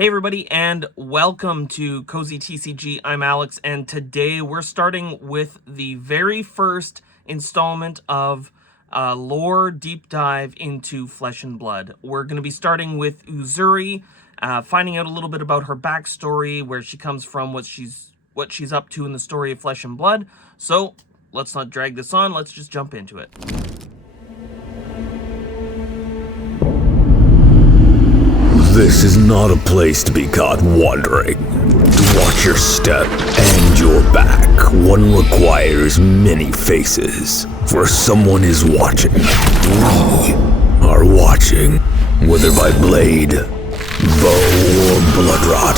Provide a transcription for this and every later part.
Hey everybody, and welcome to Cozy TCG. I'm Alex, and today we're starting with the very first installment of lore deep dive into Flesh and Blood. We're going to be starting with Uzuri, finding out a little bit about her backstory, where she comes from, what she's up to in the story of Flesh and Blood. So let's not drag this on, let's just jump into it. This is not a place to be caught wandering. To watch your step and your back, one requires many faces. For someone is watching. We are watching. Whether by blade, bow, or blood rot,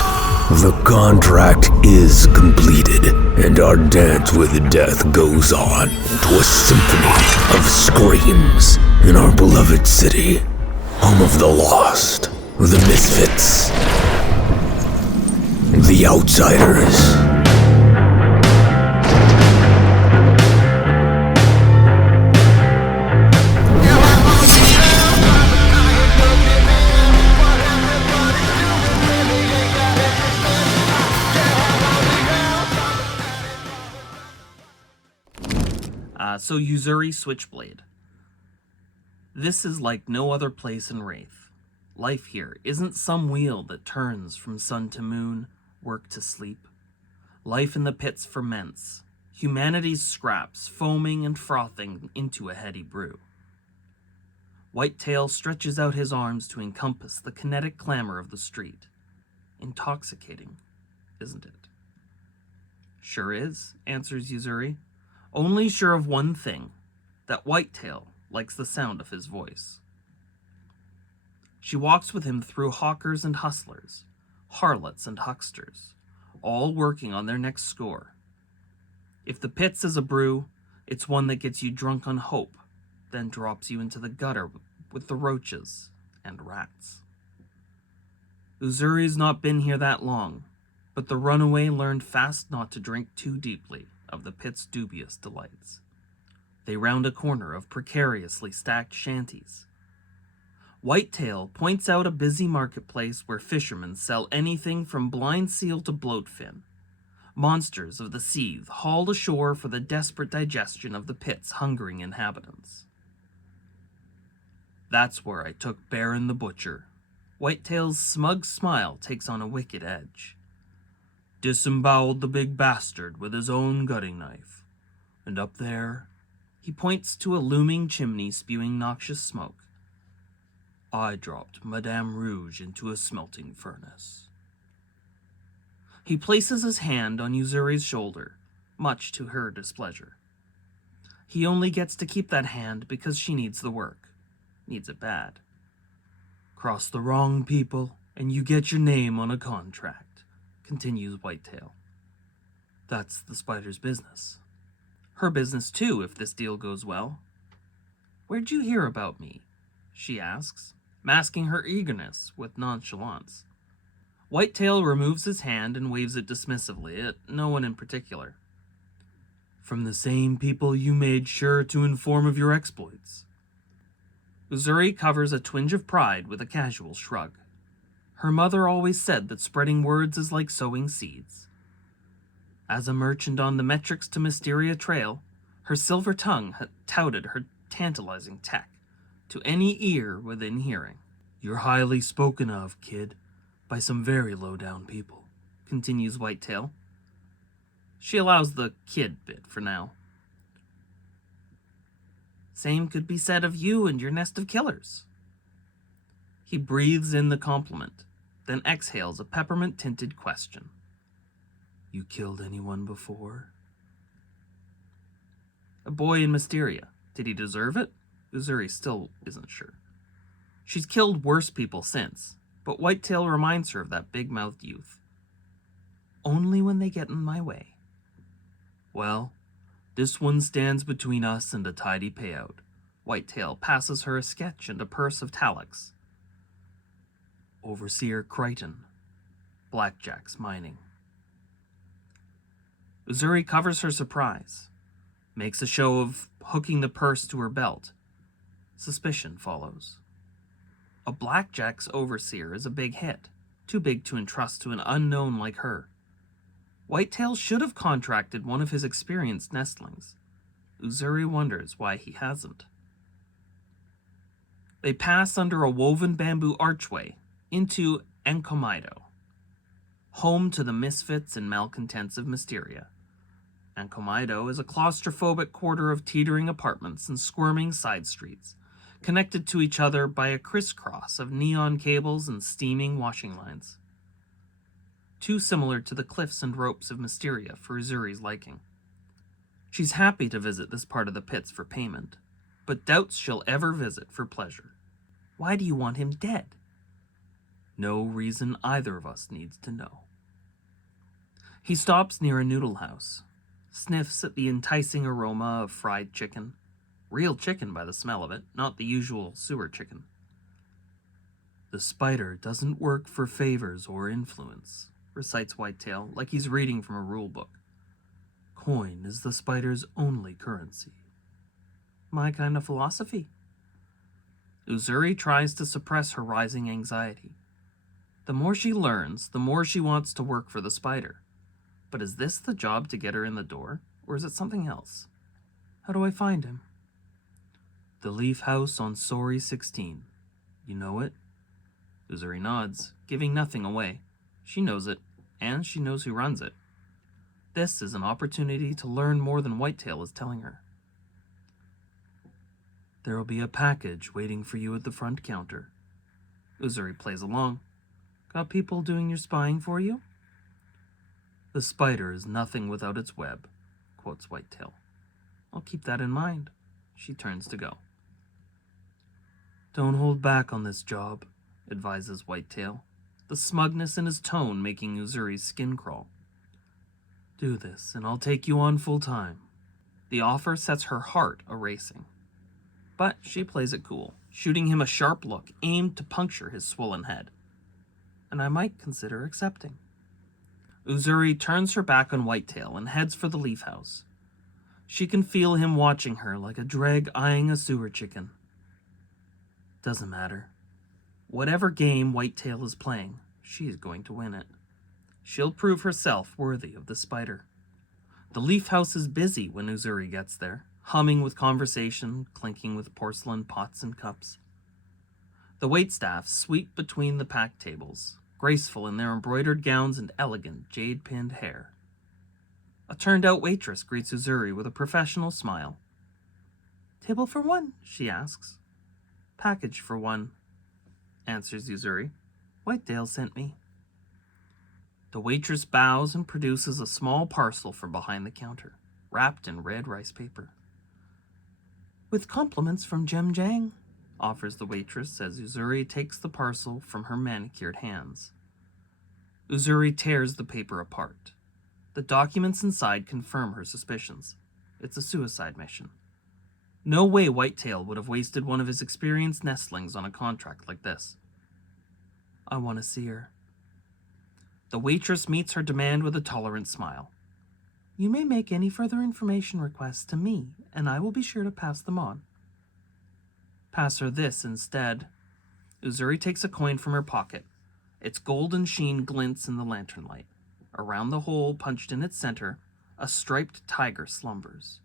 the contract is completed, and our dance with death goes on to a symphony of screams in our beloved city, home of the lost. The misfits. The outsiders. So Uzuri Switchblade. This is like no other place in Wraith. Life here isn't some wheel that turns from sun to moon, work to sleep. Life in the pits ferments, humanity's scraps foaming and frothing into a heady brew. Whitetail stretches out his arms to encompass the kinetic clamor of the street. Intoxicating, isn't it? Sure is, answers Uzuri, only sure of one thing, that Whitetail likes the sound of his voice. She walks with him through hawkers and hustlers, harlots and hucksters, all working on their next score. If the pits is a brew, it's one that gets you drunk on hope, then drops you into the gutter with the roaches and rats. Uzuri's not been here that long, but the runaway learned fast not to drink too deeply of the pit's dubious delights. They round a corner of precariously stacked shanties. Whitetail points out a busy marketplace where fishermen sell anything from blind seal to bloatfin. Monsters of the sea hauled ashore for the desperate digestion of the pit's hungering inhabitants. That's where I took Baron the Butcher. Whitetail's smug smile takes on a wicked edge. Disemboweled the big bastard with his own gutting knife. And up there, he points to a looming chimney spewing noxious smoke. I dropped Madame Rouge into a smelting furnace. He places his hand on Uzuri's shoulder, much to her displeasure. He only gets to keep that hand because she needs the work. Needs it bad. Cross the wrong people, and you get your name on a contract, continues Whitetail. That's the spider's business. Her business too, if this deal goes well. Where'd you hear about me? She asks, masking her eagerness with nonchalance. Whitetail removes his hand and waves it dismissively at no one in particular. From the same people you made sure to inform of your exploits. Uzuri covers a twinge of pride with a casual shrug. Her mother always said that spreading words is like sowing seeds. As a merchant on the Metrics to Mysteria trail, her silver tongue had touted her tantalizing tech to any ear within hearing. You're highly spoken of, kid, by some very low-down people, continues Whitetail. She allows the kid bit for now. Same could be said of you and your nest of killers. He breathes in the compliment, then exhales a peppermint-tinted question. You killed anyone before? A boy in Mysteria. Did he deserve it? Uzuri still isn't sure. She's killed worse people since, but Whitetail reminds her of that big-mouthed youth. Only when they get in my way. Well, this one stands between us and a tidy payout. Whitetail passes her a sketch and a purse of talix. Overseer Crichton. Blackjack's mining. Uzuri covers her surprise, makes a show of hooking the purse to her belt. Suspicion follows. A blackjack's overseer is a big hit. too big to entrust to an unknown like her. Whitetail should have contracted one of his experienced nestlings. Uzuri wonders why he hasn't. They pass under a woven bamboo archway into Encomido, home to the misfits and malcontents of Mysteria. Encomido is a claustrophobic quarter of teetering apartments and squirming side streets, connected to each other by a crisscross of neon cables and steaming washing lines. Too similar to the cliffs and ropes of Mysteria for Uzuri's liking. She's happy to visit this part of the pits for payment, but doubts she'll ever visit for pleasure. Why do you want him dead? No reason either of us needs to know. He stops near a noodle house, sniffs at the enticing aroma of fried chicken. Real chicken by the smell of it, not the usual sewer chicken. The spider doesn't work for favors or influence, recites Whitetail like he's reading from a rule book. Coin is the spider's only currency. My kind of philosophy. Uzuri tries to suppress her rising anxiety. The more she learns, the more she wants to work for the spider. But is this the job to get her in the door, or is it something else? How do I find him? The Leaf House on Sori 16. You know it? Uzuri nods, giving nothing away. She knows it, and she knows who runs it. This is an opportunity to learn more than Whitetail is telling her. There will be a package waiting for you at the front counter. Uzuri plays along. Got people doing your spying for you? The spider is nothing without its web, quotes Whitetail. I'll keep that in mind. She turns to go. Don't hold back on this job, advises Whitetail, the smugness in his tone making Uzuri's skin crawl. Do this, and I'll take you on full time. The offer sets her heart a-racing. But she plays it cool, shooting him a sharp look aimed to puncture his swollen head. And I might consider accepting. Uzuri turns her back on Whitetail and heads for the Leaf House. She can feel him watching her like a dreg eyeing a sewer chicken. Doesn't matter. Whatever game Whitetail is playing, she is going to win it. She'll prove herself worthy of the spider. The Leaf House is busy when Uzuri gets there, humming with conversation, clinking with porcelain pots and cups. The waitstaff sweep between the packed tables, graceful in their embroidered gowns and elegant jade-pinned hair. A turned-out waitress greets Uzuri with a professional smile. Table for one, she asks. Package for one, answers Uzuri. Whitetail sent me. The waitress bows and produces a small parcel from behind the counter, wrapped in red rice paper. With compliments from Jem Jang, offers the waitress as Uzuri takes the parcel from her manicured hands. Uzuri tears the paper apart. The documents inside confirm her suspicions. It's a suicide mission. No way Whitetail would have wasted one of his experienced nestlings on a contract like this. I want to see her. The waitress meets her demand with a tolerant smile. You may make any further information requests to me, and I will be sure to pass them on. Pass her this instead. Uzuri takes a coin from her pocket. Its golden sheen glints in the lantern light. Around the hole punched in its center, a striped tiger slumbers.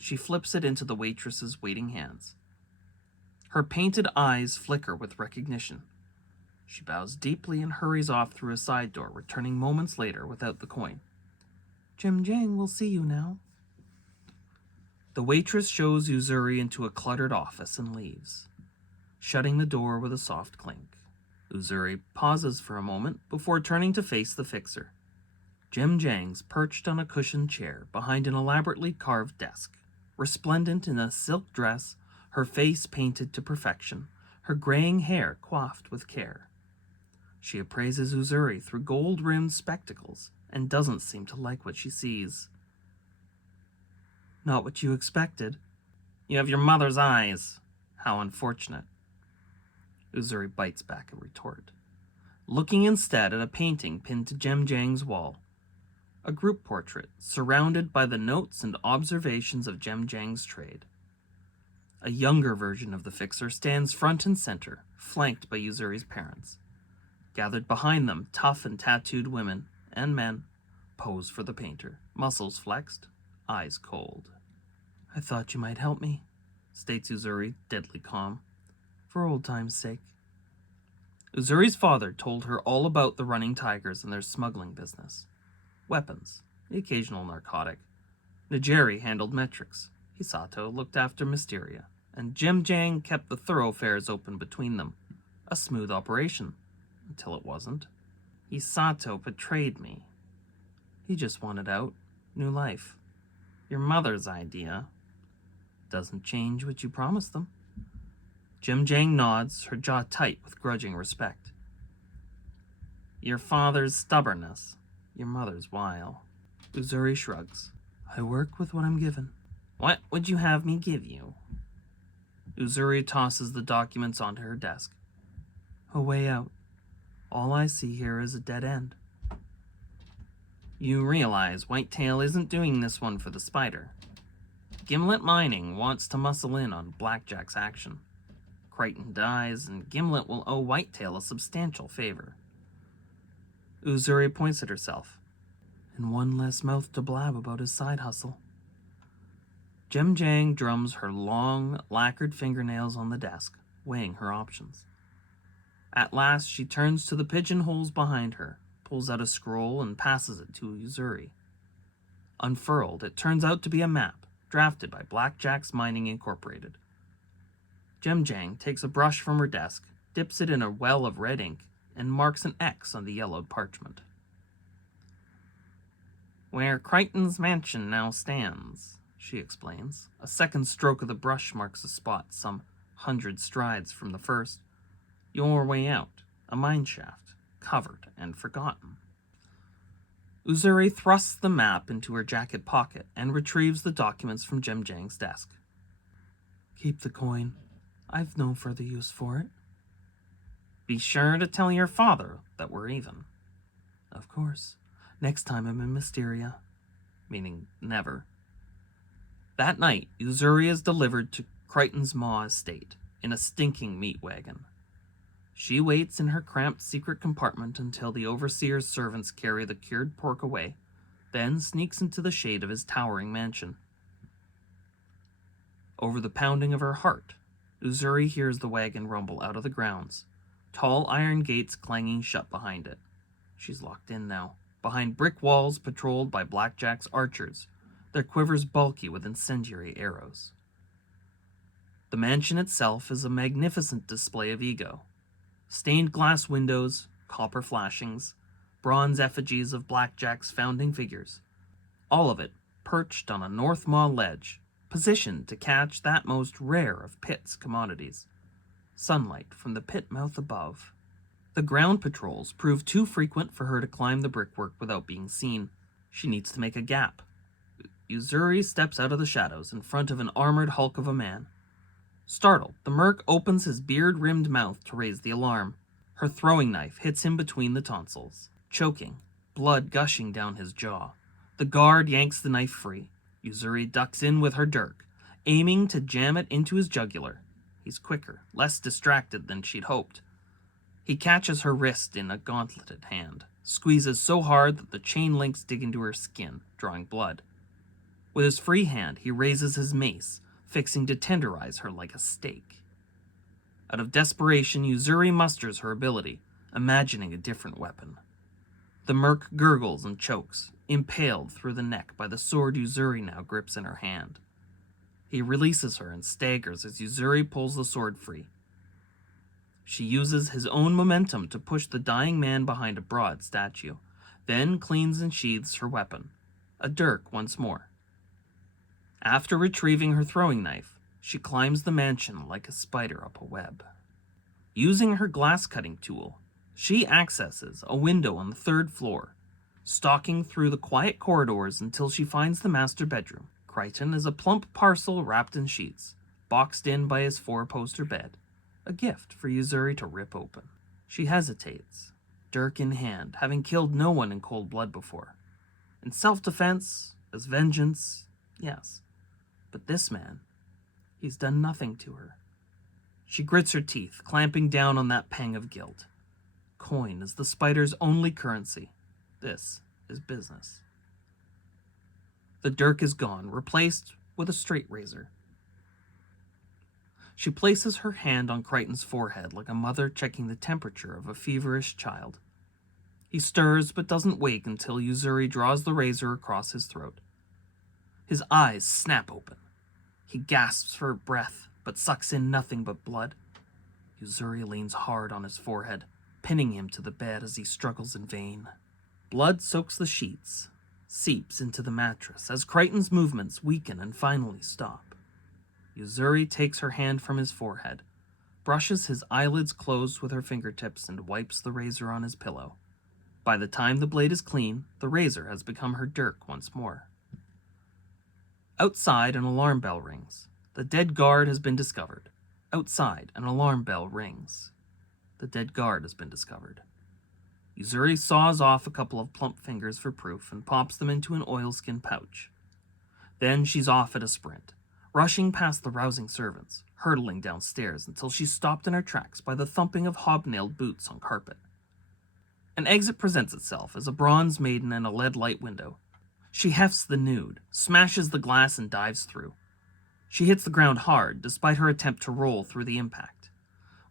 She flips it into the waitress's waiting hands. Her painted eyes flicker with recognition. She bows deeply and hurries off through a side door, returning moments later without the coin. Jem Jang will see you now. The waitress shows Uzuri into a cluttered office and leaves, shutting the door with a soft clink. Uzuri pauses for a moment before turning to face the fixer. Jem Jang's perched on a cushioned chair behind an elaborately carved desk, resplendent in a silk dress, her face painted to perfection, her graying hair coiffed with care. She appraises Uzuri through gold-rimmed spectacles and doesn't seem to like what she sees. Not what you expected. You have your mother's eyes. How unfortunate. Uzuri bites back a retort, looking instead at a painting pinned to Jem Jang's wall. A group portrait surrounded by the notes and observations of Jem Jang's trade. A younger version of the fixer stands front and center, flanked by Uzuri's parents. Gathered behind them, tough and tattooed women and men pose for the painter, muscles flexed, eyes cold. "I thought you might help me," states Uzuri, deadly calm. "For old time's sake." Uzuri's father told her all about the running tigers and their smuggling business. Weapons, the occasional narcotic. Najeri handled metrics. Hisato looked after Mysteria. And Jim Jang kept the thoroughfares open between them. A smooth operation. Until it wasn't. Hisato betrayed me. He just wanted out. New life. Your mother's idea. Doesn't change what you promised them. Jim Jang nods, her jaw tight with grudging respect. Your father's stubbornness. Your mother's wile. Uzuri shrugs. I work with what I'm given. What would you have me give you? Uzuri tosses the documents onto her desk. A way out. All I see here is a dead end. You realize Whitetail isn't doing this one for the spider. Gimlet Mining wants to muscle in on Blackjack's action. Crichton dies, and Gimlet will owe Whitetail a substantial favor. Uzuri points at herself. And one less mouth to blab about his side hustle. Jim Jang drums her long, lacquered fingernails on the desk, weighing her options. At last, she turns to the pigeonholes behind her, pulls out a scroll, and passes it to Uzuri. Unfurled, it turns out to be a map, drafted by Blackjack's Mining Incorporated. Jim Jang takes a brush from her desk, dips it in a well of red ink, and marks an X on the yellowed parchment. Where Crichton's mansion now stands, she explains. A second stroke of the brush marks a spot some 100 strides from the first. Your way out, a mine shaft, covered and forgotten. Uzuri thrusts the map into her jacket pocket and retrieves the documents from Jim Jang's desk. Keep the coin. I've no further use for it. Be sure to tell your father that we're even. Of course. Next time I'm in Mysteria. Meaning never. That night, Uzuri is delivered to Crichton's Maw estate in a stinking meat wagon. She waits in her cramped secret compartment until the overseer's servants carry the cured pork away, then sneaks into the shade of his towering mansion. Over the pounding of her heart, Uzuri hears the wagon rumble out of the grounds, tall iron gates clanging shut behind it. She's locked in now, behind brick walls patrolled by Blackjack's archers, their quivers bulky with incendiary arrows. The mansion itself is a magnificent display of ego. Stained glass windows, copper flashings, bronze effigies of Blackjack's founding figures. All of it perched on a North Maw ledge, positioned to catch that most rare of Pitt's commodities, sunlight from the pit mouth above. The ground patrols prove too frequent for her to climb the brickwork without being seen. She needs to make a gap. Uzuri steps out of the shadows in front of an armored hulk of a man. Startled, the merc opens his beard-rimmed mouth to raise the alarm. Her throwing knife hits him between the tonsils, choking, blood gushing down his jaw. The guard yanks the knife free. Uzuri ducks in with her dirk, aiming to jam it into his jugular. He's quicker, less distracted than she'd hoped. He catches her wrist in a gauntleted hand, squeezes so hard that the chain links dig into her skin, drawing blood. With his free hand, he raises his mace, fixing to tenderize her like a steak. Out of desperation, Uzuri musters her ability, imagining a different weapon. The merc gurgles and chokes, impaled through the neck by the sword Uzuri now grips in her hand. He releases her and staggers as Uzuri pulls the sword free. She uses his own momentum to push the dying man behind a broad statue, then cleans and sheathes her weapon, a dirk once more. After retrieving her throwing knife, she climbs the mansion like a spider up a web. Using her glass-cutting tool, she accesses a window on the 3rd floor, stalking through the quiet corridors until she finds the master bedroom. Crichton is a plump parcel wrapped in sheets, boxed in by his 4-poster bed, a gift for Uzuri to rip open. She hesitates, dirk in hand, having killed no one in cold blood before. In self-defense, as vengeance, yes. But this man, he's done nothing to her. She grits her teeth, clamping down on that pang of guilt. Coin is the spider's only currency. This is business. The dirk is gone, replaced with a straight razor. She places her hand on Crichton's forehead like a mother checking the temperature of a feverish child. He stirs but doesn't wake until Uzuri draws the razor across his throat. His eyes snap open. He gasps for breath but sucks in nothing but blood. Uzuri leans hard on his forehead, pinning him to the bed as he struggles in vain. Blood soaks the sheets, seeps into the mattress as Crichton's movements weaken and finally stop. Uzuri takes her hand from his forehead, brushes his eyelids closed with her fingertips, and wipes the razor on his pillow. By the time the blade is clean, the razor has become her dirk once more. Outside, an alarm bell rings. The dead guard has been discovered. Outside, an alarm bell rings. The dead guard has been discovered. Uzuri saws off a couple of plump fingers for proof and pops them into an oilskin pouch. Then she's off at a sprint, rushing past the rousing servants, hurtling downstairs until she's stopped in her tracks by the thumping of hobnailed boots on carpet. An exit presents itself as a bronze maiden and a lead light window. She hefts the nude, smashes the glass, and dives through. She hits the ground hard, despite her attempt to roll through the impact.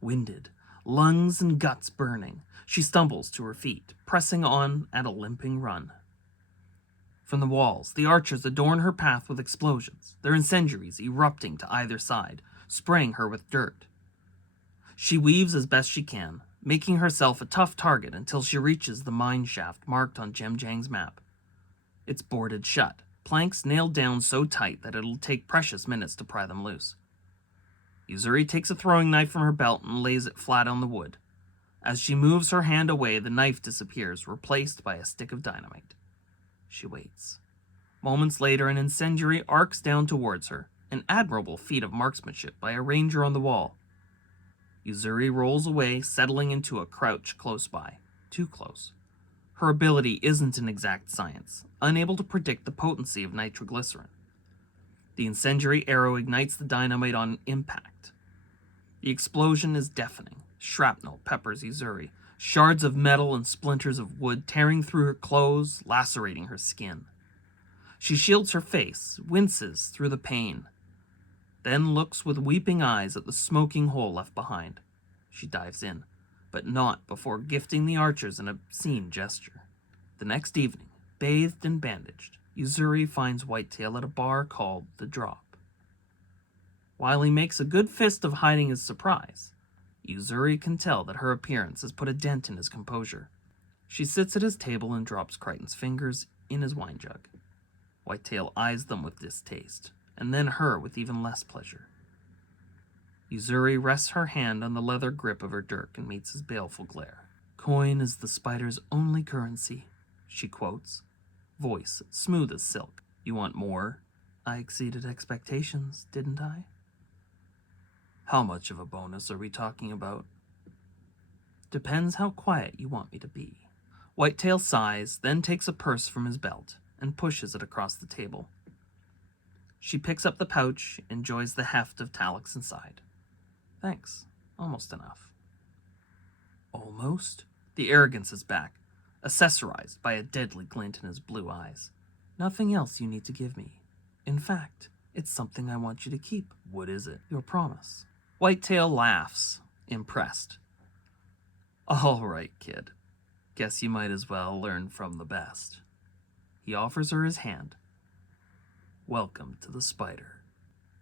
Winded, lungs and guts burning, she stumbles to her feet, pressing on at a limping run. From the walls, the archers adorn her path with explosions, their incendiaries erupting to either side, spraying her with dirt. She weaves as best she can, making herself a tough target until she reaches the mine shaft marked on Jemjang's map. It's boarded shut, planks nailed down so tight that it'll take precious minutes to pry them loose. Uzuri takes a throwing knife from her belt and lays it flat on the wood. As she moves her hand away, the knife disappears, replaced by a stick of dynamite. She waits. Moments later, an incendiary arcs down towards her, an admirable feat of marksmanship by a ranger on the wall. Uzuri rolls away, settling into a crouch close by. Too close. Her ability isn't an exact science, unable to predict the potency of nitroglycerin. The incendiary arrow ignites the dynamite on impact. The explosion is deafening. Shrapnel peppers Uzuri, shards of metal and splinters of wood tearing through her clothes, lacerating her skin. She shields her face, winces through the pain, then looks with weeping eyes at the smoking hole left behind. She dives in, but not before gifting the archers an obscene gesture. The next evening, bathed and bandaged, Uzuri finds Whitetail at a bar called The Drop. While he makes a good fist of hiding his surprise, Uzuri can tell that her appearance has put a dent in his composure. She sits at his table and drops Crichton's fingers in his wine jug. Whitetail eyes them with distaste, and then her with even less pleasure. Uzuri rests her hand on the leather grip of her dirk and meets his baleful glare. "Coin is the spider's only currency," she quotes, voice smooth as silk. "You want more? I exceeded expectations, didn't I?" "How much of a bonus are we talking about?" "Depends how quiet you want me to be." Whitetail sighs, then takes a purse from his belt and pushes it across the table. She picks up the pouch, enjoys the heft of talix inside. "Thanks. Almost enough." "Almost?" The arrogance is back, accessorized by a deadly glint in his blue eyes. "Nothing else you need to give me. In fact, it's something I want you to keep." "What is it?" "Your promise." Whitetail laughs, impressed. "All right, kid. Guess you might as well learn from the best." He offers her his hand. "Welcome to the spider."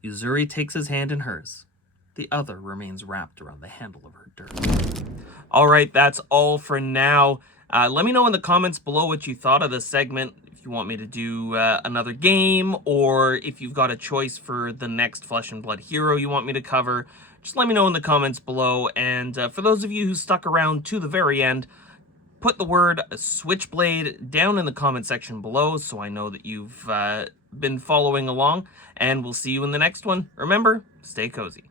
Uzuri takes his hand in hers. The other remains wrapped around the handle of her dirk. All right, that's all for now. Let me know in the comments below what you thought of this segment. If you want me to do another game, or if you've got a choice for the next Flesh and Blood hero you want me to cover, just let me know in the comments below. And for those of you who stuck around to the very end, put the word Switchblade down in the comment section below so I know that you've been following along. And we'll see you in the next one. Remember, stay cozy.